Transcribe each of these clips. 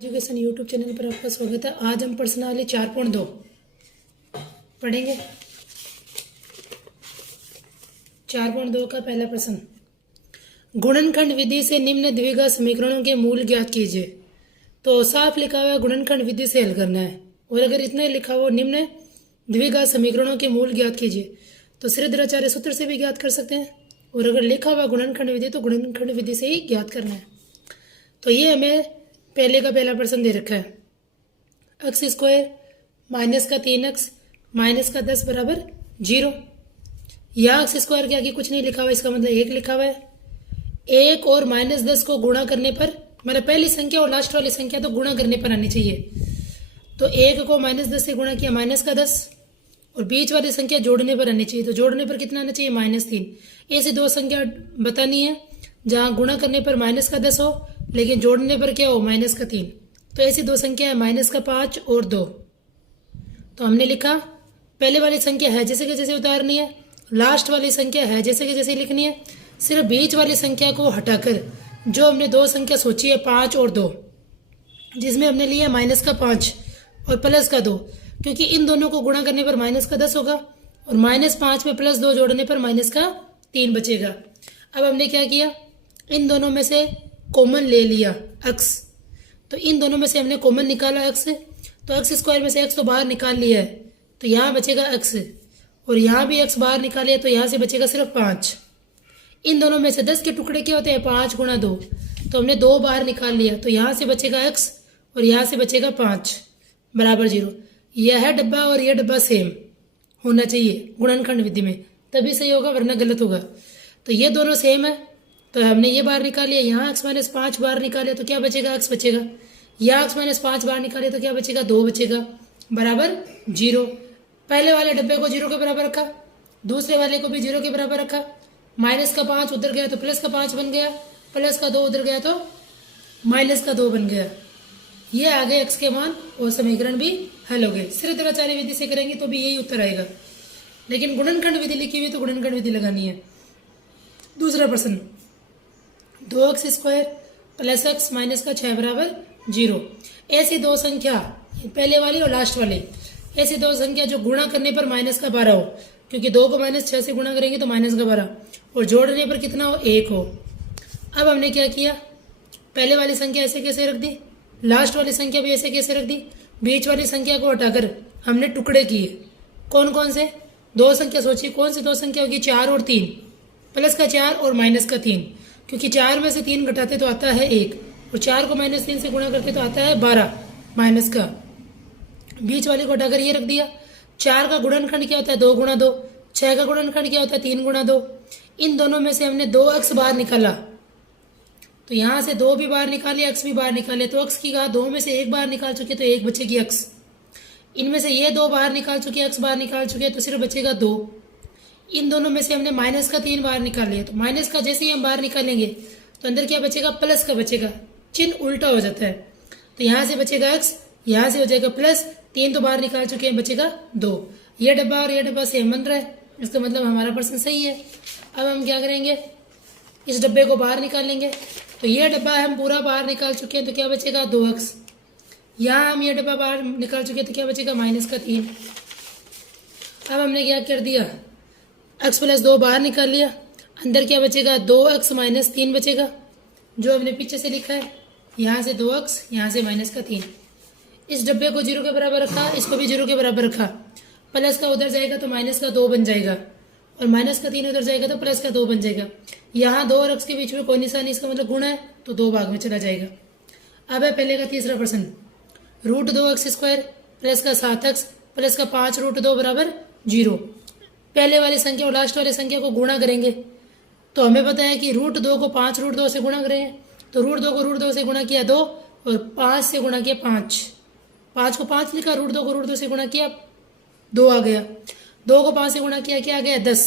Education YouTube channel पर आपका स्वागत है। आज हम प्रश्नावली 4.2 पढ़ेंगे। 4.2 का पहला प्रश्न, गुणनखंड विधि से निम्न द्विघात समीकरणों के मूल ज्ञात कीजिए। तो साफ लिखा हुआ है गुणनखंड विधि से हल करना है, और अगर इतना लिखा हुआ निम्न द्विघात समीकरणों के मूल ज्ञात कीजिए तो श्रीधराचार्य सूत्र से भी ज्ञात कर सकते हैं, और अगर लिखा हुआ गुणनखंड विधि तो गुणनखंड विधि से ही ज्ञात करना है। तो ये हमें पहले का पहला प्रश्न दे रखा है, एक्स स्क्वायर माइनस का 3x माइनस का 10 बराबर 0। या एक्स स्क्वायर के आगे कुछ नहीं लिखा हुआ, इसका मतलब 1 लिखा हुआ है। 1 और माइनस 10 को गुणा करने पर, मतलब पहली संख्या और लास्ट वाली संख्या तो गुणा करने पर आनी चाहिए। तो 1 को माइनस 10 से गुणा किया माइनस का 10, और बीच वाली संख्या जोड़ने पर आनी चाहिए। तो जोड़ने पर कितना आना चाहिए, -3। ऐसी दो संख्या बतानी है जहां गुणा करने पर माइनस का 10 हो लेकिन जोड़ने पर क्या हो, माइनस का 3। तो ऐसी दो संख्या है माइनस का 5 और 2। तो हमने लिखा पहले वाली संख्या है जैसे कि जैसे उतारनी है, लास्ट वाली संख्या है जैसे कि जैसे लिखनी है। सिर्फ बीच वाली संख्या को हटाकर जो हमने दो संख्या सोची है 5 और 2, जिसमें हमने लिया माइनस का 5 और प्लस का 2, क्योंकि इन दोनों को गुणा करने पर माइनस का 10 होगा और -5 में +2 जोड़ने पर माइनस का 3 बचेगा। अब हमने क्या किया, इन दोनों में से कॉमन ले लिया x। तो इन दोनों में से हमने कॉमन निकाला x, तो एक्स स्क्वायर में से x तो बाहर निकाल लिया है, तो यहाँ बचेगा x, और यहाँ भी x बाहर निकालिए तो यहाँ से बचेगा सिर्फ 5। इन दोनों में से 10 के टुकड़े क्या होते हैं, 5 गुणा 2, तो हमने 2 बाहर निकाल लिया, तो यहाँ से बचेगा x और यहाँ से बचेगा 5 बराबर 0। यह डब्बा और यह डब्बा सेम होना चाहिए गुणनखंड विधि में, तभी सही होगा वरना गलत होगा। तो ये दोनों सेम है, तो हमने ये बाहर निकाल लिया, यहाँ x - 5 बाहर निकाले तो क्या बचेगा, x बचेगा। यहाँ x - 5 बाहर निकाले तो क्या बचेगा, 2 बचेगा बराबर 0। पहले वाले डब्बे को 0 के बराबर रखा, दूसरे वाले को भी 0 के बराबर रखा। माइनस का 5 उधर गया तो प्लस का 5 बन गया, प्लस का 2 उधर गया तो माइनस का 2 बन गया। ये आ गए x के मान और समीकरण भी हल हो गए। श्रीधराचार्य विधि से करेंगे तो भी यही उत्तर आएगा, लेकिन गुणनखंड विधि लिखी हुई तो गुणनखंड विधि लगानी है। दूसरा प्रश्न, 2x square plus x minus का 6 बराबर 0। ऐसी दो संख्या, पहले वाली और लास्ट वाली, ऐसी दो संख्या जो गुणा करने पर माइनस का 12 हो, क्योंकि 2 को -6 से गुणा करेंगे तो माइनस का 12, और जोड़ने पर कितना हो, 1 हो। अब हमने क्या किया, पहले वाली संख्या ऐसे कैसे रख दी, लास्ट वाली संख्या भी ऐसे कैसे रख दी, बीच वाली संख्या को हटाकर हमने टुकड़े किए। कौन कौन से, दो संख्या सोची, कौन सी दो संख्या होगी, 4 और 3, प्लस का 4 और माइनस का 3, क्योंकि 4 में से 3 घटाते तो आता है 1, और 4 को -3 से गुणा करते तो आता है 12 माइनस का। बीच वाले को हटाकर ये रख दिया। 4 का गुणनखंड क्या होता है, 2 गुणा 2। 6 का गुणनखंड क्या होता है, 3 गुणा 2। इन दोनों में से हमने 2x बाहर निकाला, तो यहाँ से 2 भी बाहर निकाले, x भी बाहर निकाले, तो x की कहा 2 में से 1 बाहर निकाल चुके तो 1 बचेगी x। इनमें से ये 2 बाहर निकाल चुके, x बाहर निकाल चुके, तो सिर्फ बचेगा 2। इन दोनों में से हमने माइनस का 3 बाहर निकाल लिया, तो माइनस का जैसे ही हम बाहर निकालेंगे तो अंदर क्या बचेगा, प्लस का बचेगा, चिन्ह उल्टा हो जाता है। तो यहाँ से बचेगा x, यहाँ से हो जाएगा प्लस, 3 तो बाहर निकाल चुके हैं, बचेगा 2। ये डब्बा और ये डब्बा सेम बन रहा है, इसका मतलब हमारा प्रश्न सही है। अब हम क्या करेंगे, इस डब्बे को बाहर निकालेंगे, तो ये डब्बा हम पूरा बाहर निकाल चुके हैं, तो क्या बचेगा, 2x। यहाँ हम ये डब्बा बाहर निकाल चुके हैं तो क्या बचेगा, माइनस का 3। अब हमने क्या कर दिया, x + 2 बाहर निकाल लिया, अंदर क्या बचेगा, 2x - 3 बचेगा, जो हमने पीछे से लिखा है। यहाँ से 2x, यहाँ से माइनस का 3। इस डब्बे को 0 के बराबर रखा, इसको भी 0 के बराबर रखा, प्लस का उधर जाएगा तो माइनस का 2 बन जाएगा, और माइनस का 3 उधर जाएगा तो प्लस का 2 बन जाएगा। यहाँ 2 और x के बीच में कोई निशान, इसका मतलब गुणा है, तो 2 भाग में चला जाएगा। अब है पहले का तीसरा प्रश्न, √2x स्क्वायर प्लस का 7x प्लस का 5 √2 बराबर 0। पहले वाली संख्या और लास्ट वाली संख्या को गुणा करेंगे, तो हमें पता है कि √2 को 5 √2 से गुणा करेंगे, तो √2 को √2 से गुणा किया 2, और 5 से गुणा किया 5। 5 को 5 लिखा, √2 को √2 से गुणा किया, 2 आ गया। 2 को 5 से गुणा किया, क्या आ गया, 10।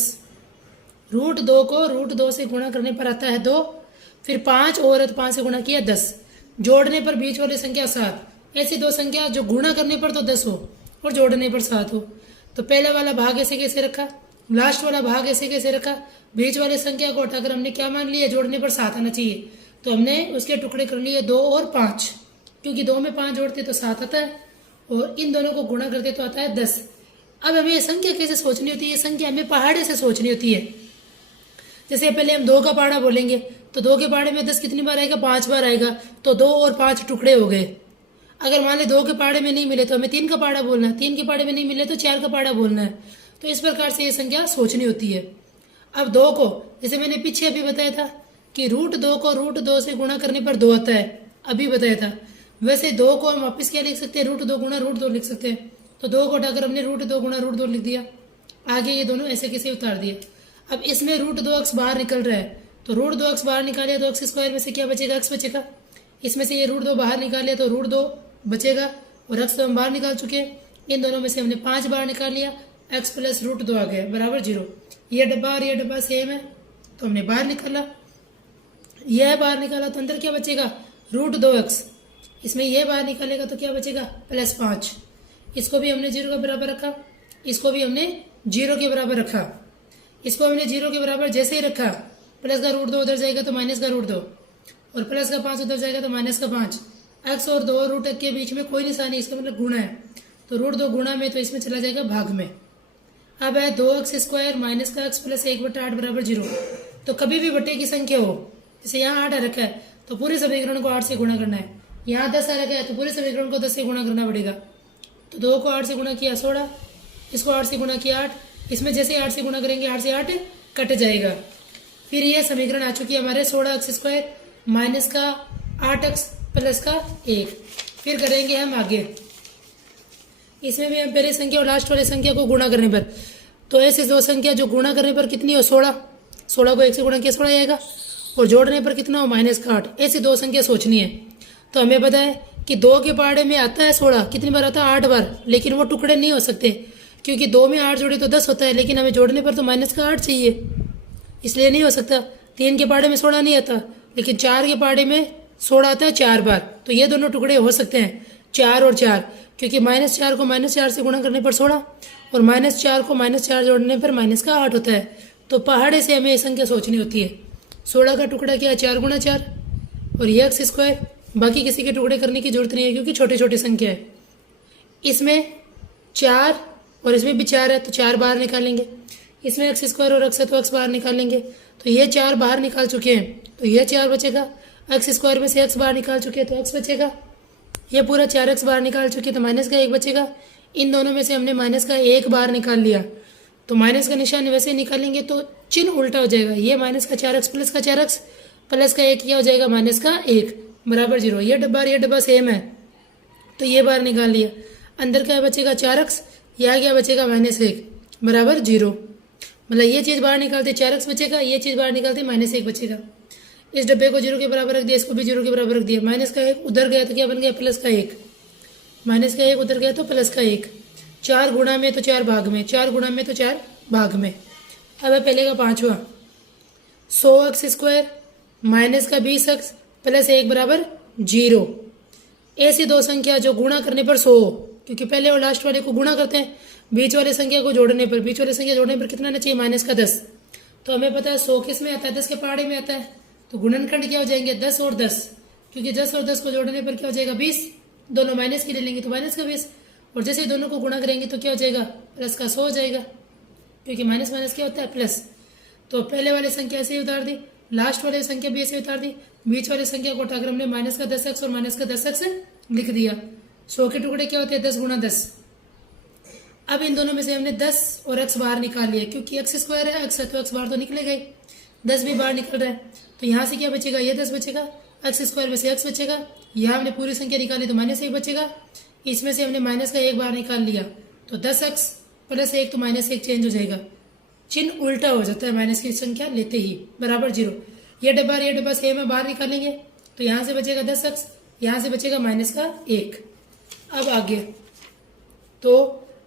√2 को √2 से गुणा करने पर आता है 2, फिर 5 और 5 से गुणा किया 10, जोड़ने पर बीच वाली संख्या 7। ऐसी दो संख्या जो गुणा करने पर तो 10 हो और जोड़ने पर 7 हो। तो पहले वाला भाग ऐसे कैसे रखा, लास्ट वाला भाग ऐसे कैसे रखा, बीच वाली संख्या को हटाकर हमने क्या मान लिया, जोड़ने पर 7 आना चाहिए, तो हमने उसके टुकड़े कर लिए 2 और 5। क्योंकि 2 में 5 जोड़ते तो 7 आता है और इन दोनों को गुणा करते तो आता है 10। अब हमें ये संख्या कैसे सोचनी होती है? ये संख्या हमें पहाड़े से सोचनी होती है। जैसे पहले हम 2 का पहाड़ा बोलेंगे तो 2 के पहाड़े में 10 कितनी बार आएगा? 5 बार आएगा। तो 2 और 5 टुकड़े हो गए। अगर मान ले 2 के पहाड़े में नहीं मिले तो हमें 3 का पहाड़ा बोलना है, 3 के पहाड़े में नहीं मिले तो 4 का पहाड़ा बोलना है। तो इस प्रकार से ये संख्या सोचनी होती है। अब 2 को, जैसे मैंने पीछे अभी बताया था कि √2 को √2 से गुणा करने पर 2 आता है, अभी बताया था। वैसे 2 को हम वापस क्या लिख सकते हैं? √2 गुणा √2 लिख सकते हैं। तो 2 को उठाकर हमने √2 गुणा √2 लिख दिया। आगे ये दोनों ऐसे कैसे उतार दिए। अब इसमें √2x बाहर निकल रहा है तो √2x बाहर निकाले तो x स्क्वायर में से क्या बचेगा? x बचेगा। इसमें से ये √2 बाहर निकाल लिया तो √2 बचेगा और x तो हम बाहर निकाल चुके हैं। इन दोनों में से हमने 5 बाहर निकाल लिया, x प्लस √2 आ गया बराबर 0। ये डब्बा और ये डब्बा सेम है तो हमने बाहर निकाला, यह बाहर निकाला तो अंदर क्या बचेगा? √2x। इसमें यह बाहर निकालेगा तो क्या बचेगा? +5। इसको भी हमने 0 के बराबर रखा, इसको भी हमने 0 के बराबर रखा। इसको हमने 0 के बराबर जैसे ही रखा, प्लस का √2 उधर जाएगा तो माइनस का √2 और प्लस का 5 उधर जाएगा तो माइनस का 5। x और 2 रूट के बीच में कोई निशानी, इसका मतलब गुणा है तो √2 गुणा में तो इसमें चला जाएगा भाग में। अब है 2x स्क्वायर माइनस का x प्लस 1/8 बराबर 0। तो कभी भी बटे की संख्या हो, जैसे यहाँ 8 आ रखा है तो पूरे समीकरण को 8 से गुणा करना है। यहाँ 10 आ रखा है तो पूरे समीकरण को 10 से गुणा करना पड़ेगा। तो 2 को 8 से गुणा किया 16, इसको 8 से गुणा किया 8, इसमें जैसे 8 से गुणा करेंगे 8 से 8 कट जाएगा। फिर ये समीकरण आ चुकी है हमारे 16x स्क्वायर माइनस का 8x प्लस का 1। फिर करेंगे हम आगे, इसमें भी हम पहले संख्या और लास्ट वाले संख्या को गुणा करने पर, तो ऐसे दो संख्या जो गुणा करने पर कितनी हो? 16। 16 को 1 से गुणा किया 16 आएगा और जोड़ने पर कितना हो? -8। ऐसी दो संख्या सोचनी है। तो हमें पता है कि 2 के पहाड़े में आता है 16, कितनी बार आता है? 8 बार। लेकिन वो टुकड़े नहीं हो सकते क्योंकि 2 में 8 जोड़े तो 10 होता है, लेकिन हमें जोड़ने पर तो -8 चाहिए, इसलिए नहीं हो सकता। 3 के पहाड़े में 16 नहीं आता, लेकिन 4 के पहाड़े में 16 आता है 4 बार। तो ये दोनों टुकड़े हो सकते हैं 4 और 4, क्योंकि -4 को -4 से गुणा करने पर 16 और -4 को -4 जोड़ने पर -8 होता है। तो पहाड़े से हमें ये संख्या सोचनी होती है। 16 का टुकड़ा क्या है? 4 गुणा 4 और ये x स्क्वायर। बाकी किसी के टुकड़े करने की जरूरत नहीं है क्योंकि छोटे छोटे संख्या है। इसमें 4 और इसमें भी 4 है तो 4 बाहर निकालेंगे। इसमें x स्क्वायर और x है तो x बाहर निकालेंगे। तो ये 4 बाहर निकाल चुके हैं तो ये 4 बचेगा। x स्क्वायर में से x बाहर निकाल चुके हैं तो x बचेगा। ये पूरा 4x बाहर निकाल चुके हैं तो माइनस का 1 बचेगा। इन दोनों में से हमने माइनस का 1 बाहर निकाल लिया तो माइनस का निशान वैसे निकालेंगे तो चिन्ह उल्टा हो जाएगा। ये माइनस का 4x प्लस का 4x प्लस का 1 क्या हो जाएगा? माइनस का 1 बराबर 0। ये डब्बा सेम है तो ये बाहर निकाल लिया। अंदर क्या बचेगा? 4x। यहाँ क्या बचेगा? -1 बराबर 0। मतलब ये चीज़ बाहर निकालते 4x बचेगा, ये चीज़ बाहर निकालते -1 बचेगा। इस डब्बे को 0 के बराबर रख दिया, इसको भी 0 के बराबर रख दिया। माइनस का 1 उधर गया तो क्या बन गया? प्लस का 1। माइनस का 1 उधर गया तो प्लस का 1। 4 गुणा में तो 4 भाग में, 4 गुणा में तो 4 भाग में। अब है पहले का 5वां, 100x स्क्वायर माइनस का 20x प्लस 1 बराबर 0। ऐसी दो संख्या जो गुणा करने पर 100 हो, क्योंकि पहले और लास्ट वाले को गुणा करते हैं, बीच वाले संख्या को जोड़ने पर, बीच वाले संख्या जोड़ने पर कितना आना चाहिए? माइनस का 10। तो हमें पता है 100 किस में आता है? 10 के पहाड़े में आता है। तो गुणनखंड क्या हो जाएंगे? 10 और 10, क्योंकि 10 और 10 को जोड़ने पर क्या हो जाएगा? 20। दोनों माइनस की ले लेंगे तो माइनस का 20 और जैसे दोनों को गुणा करेंगे तो क्या हो जाएगा? प्लस का 100 हो जाएगा, क्योंकि माइनस माइनस क्या होता है? प्लस। तो पहले वाले संख्या ऐसे ही उतार दी, लास्ट वाले संख्या भी ऐसे उतार दी, बीच वाले संख्या को उठाकर हमने माइनस का 10x और माइनस का 10x लिख दिया। 100 के टुकड़े क्या होते हैं? 10 गुणा 10। अब इन दोनों में से हमने 10 और x बाहर निकाल लिया, क्योंकि x स्क्वायर है, x है तो x बाहर तो निकलेगा ही, 10 भी बाहर निकल रहा है। तो यहाँ से क्या बचेगा? ये 10 बचेगा, x स्क्वायर में से x बचेगा। यहाँ हमने पूरी संख्या निकाली तो -1 बचेगा। इसमें से हमने माइनस का 1 बाहर निकाल लिया तो 10x प्लस 1 तो -1 चेंज हो जाएगा, चिन्ह उल्टा हो जाता है माइनस की संख्या लेते ही, बराबर 0। ये डब्बा सेम है, बाहर निकालेंगे तो यहाँ से बचेगा 10x, यहाँ से बचेगा माइनस का 1। अब आगे तो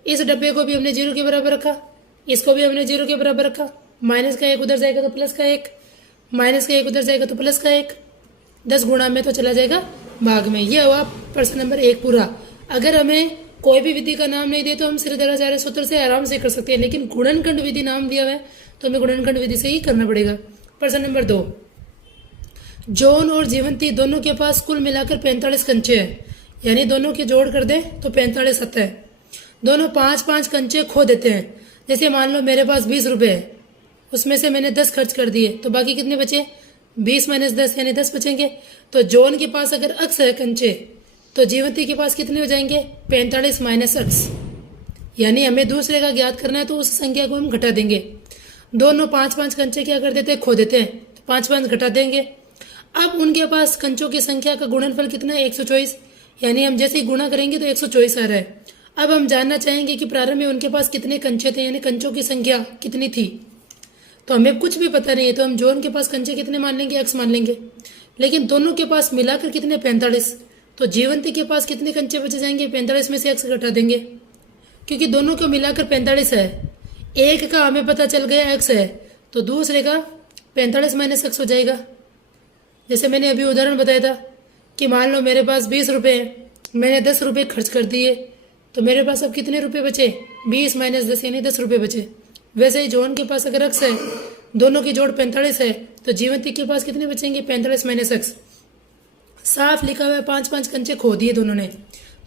इस डब्बे को भी हमने 0 के बराबर रखा, इसको भी हमने 0 के बराबर रखा। माइनस का 1 उधर जाएगा तो प्लस का 1, माइनस का 1 उधर जाएगा तो प्लस का 1। 10 गुणा में तो चला जाएगा भाग में। यह हुआ प्रश्न नंबर 1 पूरा। अगर हमें कोई भी विधि का नाम नहीं दे तो हम श्रीधराचार्य सूत्र से आराम से कर सकते हैं, लेकिन गुणनखंड विधि नाम दिया हुआ है तो हमें गुणनखंड विधि से ही करना पड़ेगा। प्रश्न नंबर 2, जॉन और जीवंती दोनों के पास कुल मिलाकर 45 कंचे हैं, यानी दोनों की जोड़ कर दें तो 45 आता है। दोनों 5-5 कंचे खो देते हैं। जैसे मान लो मेरे पास 20 रुपए है, उसमें से मैंने 10 खर्च कर दिए, तो बाकी कितने बचे? 20 माइनस 10 यानी 10 बचेंगे। तो जॉन के पास अगर अक्स है कंचे, तो जीवंती के पास कितने हो जाएंगे? 45 माइनस अक्स, यानी हमें दूसरे का ज्ञात करना है तो उस संख्या को हम घटा देंगे। दोनों 5-5 कंचे क्या कर देते हैं? खो देते हैं, तो 5-5 घटा देंगे। अब उनके पास कंचों की संख्या का गुणनफल कितना है? 124, यानी हम जैसे ही गुणा करेंगे तो 124 आ रहा है। अब हम जानना चाहेंगे कि प्रारंभ में उनके पास कितने कंचे थे, यानी कंचों की संख्या कितनी थी। तो हमें कुछ भी पता नहीं है, तो हम जॉन के पास कंचे कितने मान लेंगे? एक्स मान लेंगे। लेकिन दोनों के पास मिलाकर कितने? 45। तो जीवंती के पास कितने कंचे बचे जाएंगे? 45 में से एक्स घटा देंगे, क्योंकि दोनों को मिलाकर 45 है। एक का हमें पता चल गया एक्स है, तो दूसरे का 45 माइनस एक्स हो जाएगा। जैसे मैंने अभी उदाहरण बताया था कि मान लो मेरे पास 20 रुपये हैं, मैंने 10 रुपये खर्च कर दिए, तो मेरे पास अब कितने रुपये बचे? 20 माइनस 10 यानी 10 रुपये बचे। वैसे ही जॉन के पास अगर एक्स है, दोनों की जोड़ 45 है, तो जीवंती के पास कितने बचेंगे? 45 माइनस एक्स। साफ लिखा हुआ है 5-5 कंचे खो दिए दोनों ने,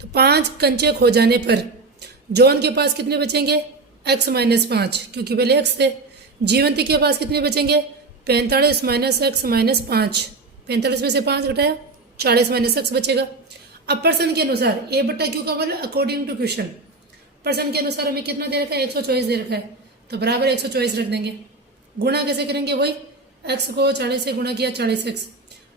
तो 5 कंचे खो जाने पर जॉन के पास कितने बचेंगे? एक्स माइनस 5, क्योंकि पहले एक्स थे। जीवंती के पास कितने बचेंगे? 45 माइनस एक्स माइनस 5। 45 में से 5 घटाया, 40 माइनस एक्स बचेगा। अब प्रश्न के अनुसार ए बट्टा क्यू का मतलब अकॉर्डिंग टू क्वेश्चन, प्रश्न के अनुसार हमें कितना दे रखा है? 124 दे रखा है, तो बराबर 124 रख देंगे। गुणा कैसे करेंगे? वही एक्स को 40 से गुणा किया 40 एक्स,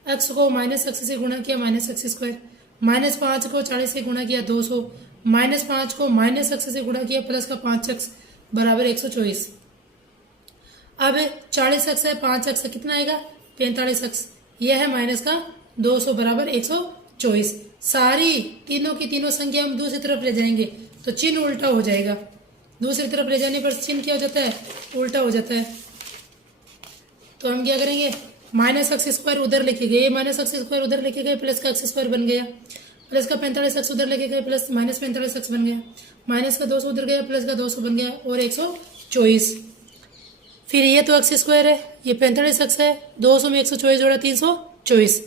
एक्स को माइनस एक्स से गुणा किया माइनस एक्स स्क्वायर, माइनस 5 को 40 से गुणा किया 200, माइनस 5 को माइनस एक्स से गुणा किया प्लस का 5 एक्स बराबर 124। अब 40 एक्स है, 5 एक्स कितना आएगा? 45 एक्स। यह है माइनस का 200 बराबर 124। सारी तीनों की तीनों संख्या हम दूसरी तरफ ले जाएंगे तो चिन्ह उल्टा हो जाएगा। दूसरी तरफ ले जाने पर चिन्ह क्या हो जाता है? उल्टा हो जाता है। तो हम क्या करेंगे? माइनस एक्स स्क्वायर उधर लेके गए, माइनस एक्स स्क्वायर उधर लेके गए, प्लस का एक्स स्क्वायर बन गया, प्लस का 45 एक्स उधर लेके गए, प्लस माइनस 45 एक्स बन गया, माइनस का 200 उधर गया, प्लस का 200 बन गया और 124। फिर ये तो एक्स स्क्वायर है, ये 45 एक्स है, 200 में 124 जोड़ा 324।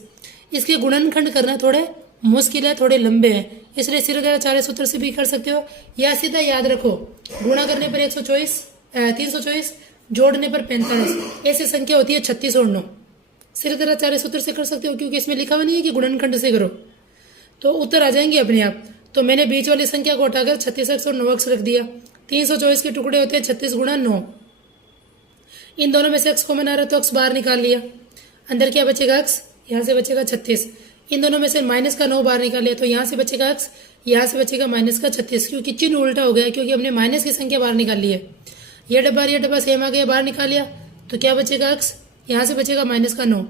इसके गुणनखंड करना थोड़े मुश्किल है, थोड़े लंबे हैं, इसलिए सीधे 4 सूत्र से भी कर सकते हो, या सीधा याद रखो गुणा करने पर 324, जोड़ने पर 45, ऐसी संख्या होती है 36 और 9। सीधे 4 सूत्र से कर सकते हो, क्योंकि इसमें लिखा हुआ नहीं है कि गुणनखंड से करो, तो उत्तर आ जाएंगे अपने आप। तो मैंने बीच वाली संख्या को हटाकर 36 एक्स और 9 एक्स रख दिया। 324 के टुकड़े होते हैं 36 गुणा 9। इन दोनों में से एक्स कॉमन आ रहा है तो एक्स बाहर निकाल लिया, अंदर क्या बचेगा? एक्स, यहाँ से बचेगा 36। इन दोनों में से माइनस का 9 बाहर निकाल लिया तो यहाँ से बचेगा एक्स, यहाँ से बचेगा माइनस का 36, क्योंकि चिन्ह उल्टा हो गया, क्योंकि हमने माइनस की संख्या बाहर निकाल ली है। ये डब्बा सेम आ गया, बाहर निकाल लिया तो क्या बचेगा? एक्स, यहाँ से बचेगा माइनस का 9।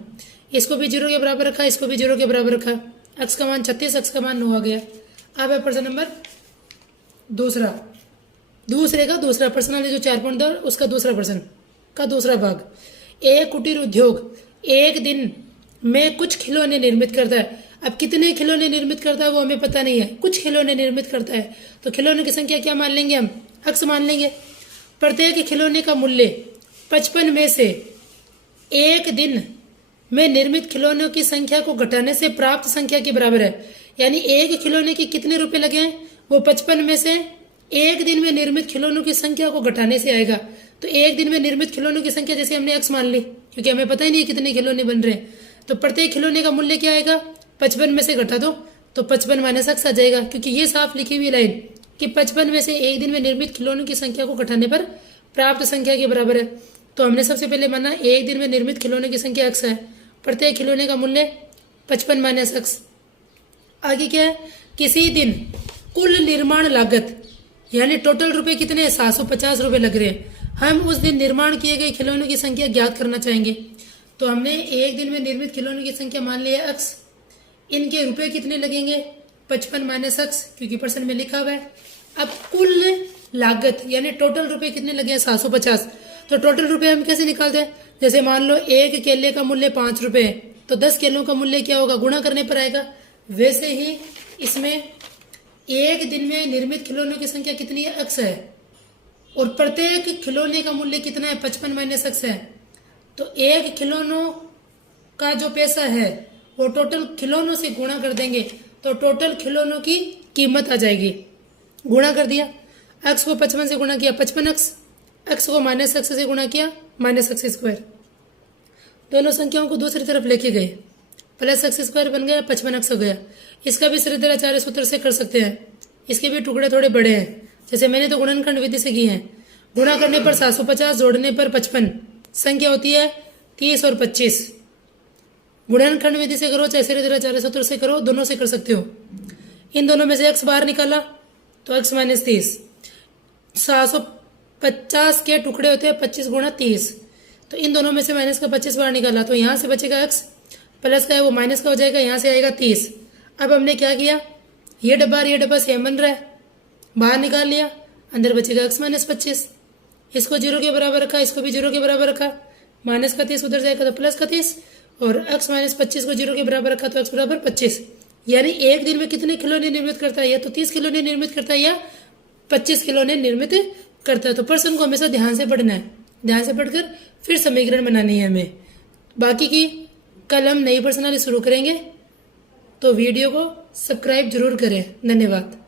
इसको भी 0 के बराबर रखा, इसको भी 0 के बराबर रखा, एक्स का मान 36, एक्स का मान 9 आ गया। अब है प्रश्न नंबर दूसरे का दूसरा प्रश्न है, जो 4.2 उसका दूसरा प्रश्न का दूसरा भाग। एक कुटीर उद्योग एक दिन में कुछ खिलौने निर्मित करता है। अब कितने खिलौने निर्मित करता है वो हमें पता नहीं है, कुछ खिलौने निर्मित करता है, तो खिलौने की संख्या क्या मान लेंगे? हम एक्स मान लेंगे। प्रत्येक खिलौने का मूल्य 55 में से एक दिन में निर्मित खिलौनों की संख्या को घटाने से प्राप्त संख्या के बराबर है। यानी एक खिलौने के कितने रुपए लगे हैं? वो 55 में से एक दिन में निर्मित खिलौनों की संख्या को घटाने से आएगा। तो एक दिन में निर्मित खिलौनों की संख्या जैसे हमने एक्स मान ली, क्योंकि हमें पता ही नहीं कितने खिलौने बन रहे हैं, तो प्रत्येक खिलौने का मूल्य क्या आएगा? 55 में से घटा दो तो 55 माइनस एक्स आ जाएगा, क्योंकि ये साफ लिखी हुई लाइन कि 55 में से एक दिन में निर्मित खिलौनों की संख्या को घटाने पर प्राप्त संख्या के बराबर है। तो हमने सबसे पहले माना एक दिन में निर्मित खिलौने की संख्या एक्स है, प्रत्येक खिलौने का मूल्य 55 माइनस एक्स। आगे क्या है? किसी दिन कुल निर्माण लागत यानी टोटल रुपए कितने? 750 रुपए लग रहे हैं। हम उस दिन निर्माण किए गए खिलौनों की संख्या ज्ञात करना चाहेंगे। तो हमने एक दिन में निर्मित खिलौनों की संख्या मान लिया एक्स, इनके रुपए कितने लगेंगे? 55 माइनस एक्स, क्योंकि परसेंट में लिखा हुआ है। अब कुल लागत यानी टोटल रुपए कितने लगे हैं? 750। तो टोटल रुपए हम कैसे निकालते हैं? जैसे मान लो एक केले का मूल्य 5 रुपए है, तो 10 केलों का मूल्य क्या होगा? गुणा करने पर आएगा। वैसे ही इसमें एक दिन में निर्मित खिलौनों की संख्या कितनी है? एक्स है, और प्रत्येक खिलौने का मूल्य कितना है? 55 माइनस एक्स है। तो एक खिलौनों का जो पैसा है वो टोटल खिलौनों से गुणा कर देंगे तो टोटल खिलौनों की कीमत आ जाएगी। गुणा कर दिया, x को 55 से गुणा किया 55x, x को -x से गुणा किया -x²। दोनों संख्याओं को दूसरी तरफ लेके गए, +x² बन गया, 55x हो गया। इसका भी श्रीधराचार्य सूत्र से कर सकते हैं, इसके भी टुकड़े थोड़े बड़े हैं। जैसे मैंने तो गुणनखंड विधि से की है। गुणा करने पर 750, जोड़ने पर 55, संख्या होती है 30 और 25। गुणनखंड विधि से करो चाहे श्रीधराचार्य सूत्र से करो, दोनों से कर सकते हो। इन दोनों में से x बाहर निकाला तो x - 30। 750 के टुकड़े होते हैं 25 गुणा 30, तो इन दोनों में से माइनस का 25 बाहर निकाला तो यहाँ से बचेगा x, प्लस का है वो माइनस का हो जाएगा, यहाँ से आएगा 30। अब हमने क्या किया, ये डब्बा सेम बन रहा है, बाहर निकाल लिया, अंदर बचेगा x - 25। इसको 0 के बराबर रखा, इसको भी 0 के बराबर रखा, माइनस का 30 उधर जाएगा तो प्लस का 30, और x - 25 को 0 के बराबर रखा तो x बराबर 25। यानी एक दिन में कितने खिलौने निर्मित करता है, या तो 30 खिलौने निर्मित करता है या 25 खिलौने निर्मित करता है। तो प्रश्न को हमेशा ध्यान से पढ़ना है, ध्यान से पढ़कर फिर समीकरण बनानी है हमें। बाकी की कल हम नई प्रश्नावली शुरू करेंगे, तो वीडियो को सब्सक्राइब जरूर करें। धन्यवाद।